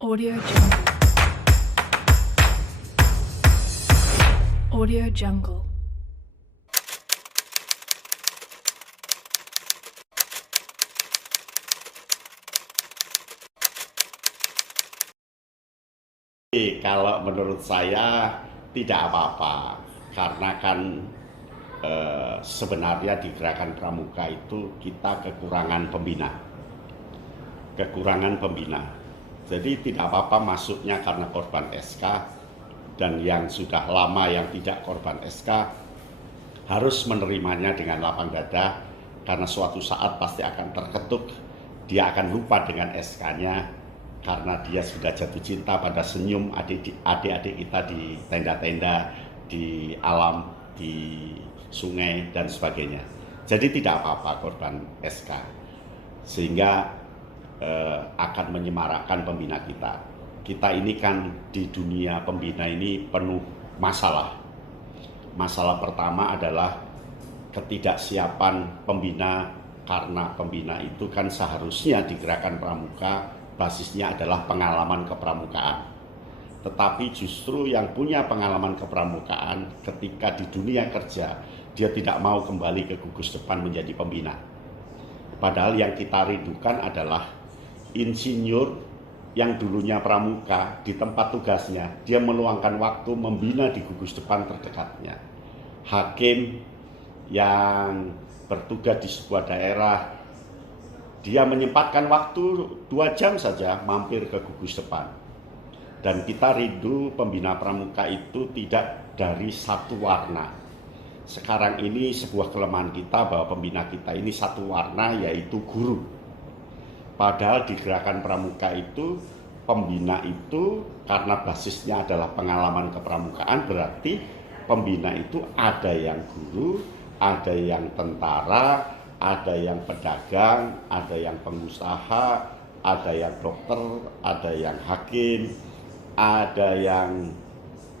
Audio Jungle. Audio Jungle. Kalau menurut saya tidak apa-apa, karena kan sebenarnya di Gerakan Pramuka itu kita kekurangan pembina. Jadi tidak apa-apa masuknya karena korban SK, dan yang sudah lama yang tidak korban SK harus menerimanya dengan lapang dada, karena suatu saat pasti akan terketuk, dia akan lupa dengan SK-nya karena dia sudah jatuh cinta pada senyum adik-adik kita di tenda-tenda, di alam, di sungai, dan sebagainya. Jadi tidak apa-apa korban SK, sehingga akan menyemarakkan pembina kita. Kita ini kan di dunia pembina ini penuh masalah. Masalah pertama adalah ketidaksiapan pembina, karena pembina itu kan seharusnya di Gerakan Pramuka basisnya adalah pengalaman kepramukaan. Tetapi justru yang punya pengalaman kepramukaan ketika di dunia kerja, dia tidak mau kembali ke gugus depan menjadi pembina. Padahal yang kita rindukan adalah insinyur yang dulunya pramuka, di tempat tugasnya dia meluangkan waktu membina di gugus depan terdekatnya. Hakim yang bertugas di sebuah daerah, dia menyempatkan waktu 2 jam saja mampir ke gugus depan. Dan kita rindu pembina pramuka itu tidak dari satu warna. Sekarang ini sebuah kelemahan kita bahwa pembina kita ini satu warna, yaitu guru. Padahal di Gerakan Pramuka itu, pembina itu karena basisnya adalah pengalaman kepramukaan, berarti pembina itu ada yang guru, ada yang tentara, ada yang pedagang, ada yang pengusaha, ada yang dokter, ada yang hakim, ada yang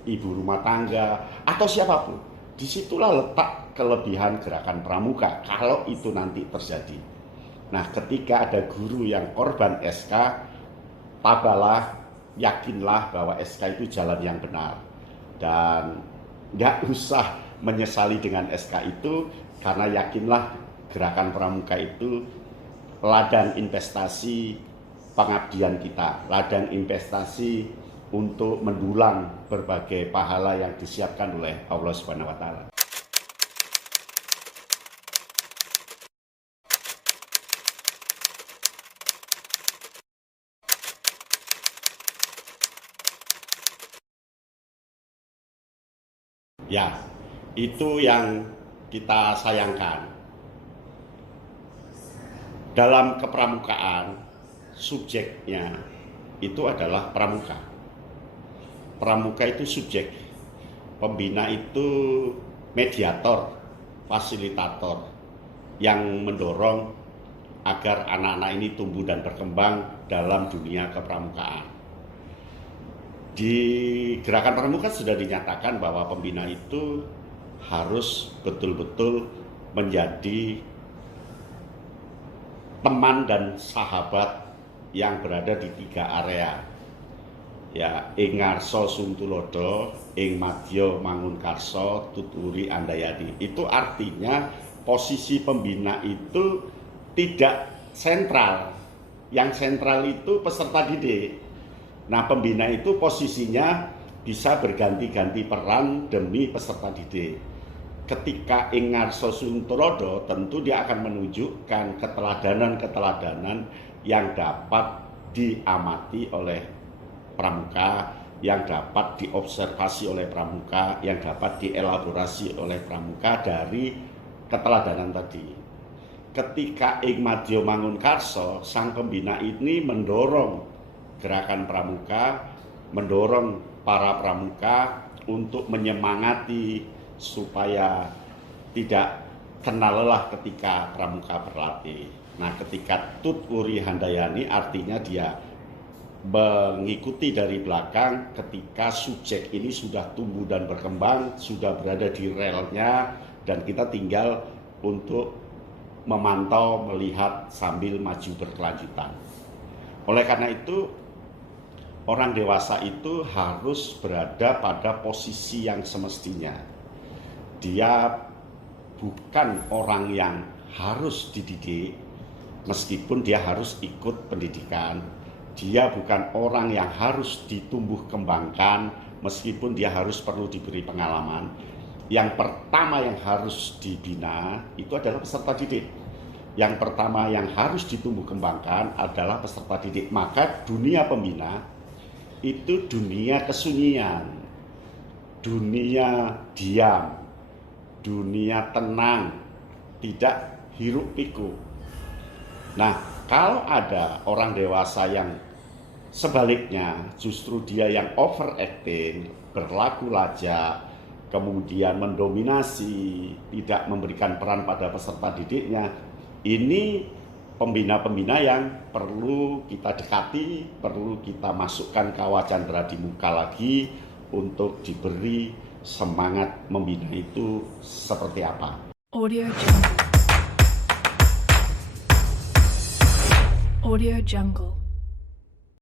ibu rumah tangga, atau siapapun. Disitulah letak kelebihan Gerakan Pramuka kalau itu nanti terjadi. Nah, ketika ada guru yang korban SK, tabahlah, yakinlah bahwa SK itu jalan yang benar. Dan nggak usah menyesali dengan SK itu, karena yakinlah Gerakan Pramuka itu ladang investasi pengabdian kita, ladang investasi untuk mendulang berbagai pahala yang disiapkan oleh Allah Subhanahu wa Ta'ala. Ya, itu yang kita sayangkan. Dalam kepramukaan, subjeknya itu adalah pramuka. Pramuka itu subjek, pembina itu mediator, fasilitator, yang mendorong agar anak-anak ini tumbuh dan berkembang dalam dunia kepramukaan. Di Gerakan Pramuka sudah dinyatakan bahwa pembina itu harus betul-betul menjadi teman dan sahabat yang berada di 3 area, ya, ing ngarsa Suntulodo, ing madya Mangunkarsa, tuturi Andayani. Itu artinya posisi pembina itu tidak sentral. Yang sentral itu peserta didik. Nah, pembina itu posisinya bisa berganti-ganti peran demi peserta didik. Ketika ing ngarsa Suntulodo, tentu dia akan menunjukkan keteladanan-keteladanan yang dapat diamati oleh pramuka, yang dapat diobservasi oleh pramuka, yang dapat dielaborasi oleh pramuka dari keteladanan tadi. Ketika ing madya Mangunkarsa, sang pembina ini mendorong Gerakan Pramuka, mendorong para pramuka untuk menyemangati supaya tidak kena lelah ketika pramuka berlatih. Nah, ketika tuturi Handayani artinya dia mengikuti dari belakang ketika subjek ini sudah tumbuh dan berkembang, sudah berada di relnya, dan kita tinggal untuk memantau, melihat sambil maju berkelanjutan. Oleh karena itu, orang dewasa itu harus berada pada posisi yang semestinya. Dia bukan orang yang harus dididik, meskipun dia harus ikut pendidikan. Dia bukan orang yang harus ditumbuh kembangkan, meskipun dia harus perlu diberi pengalaman. Yang pertama yang harus dibina itu adalah peserta didik. Yang pertama yang harus ditumbuh kembangkan adalah peserta didik. Maka dunia pembina itu dunia kesunyian, dunia diam, dunia tenang, tidak hiruk pikuk. Nah, kalau ada orang dewasa yang sebaliknya, justru dia yang overacting, berlaku lajak, kemudian mendominasi, tidak memberikan peran pada peserta didiknya, ini pembina-pembina yang perlu kita dekati, perlu kita masukkan kawah candra di muka lagi untuk diberi semangat membina itu seperti apa. Audio Jungle. Audio Jungle.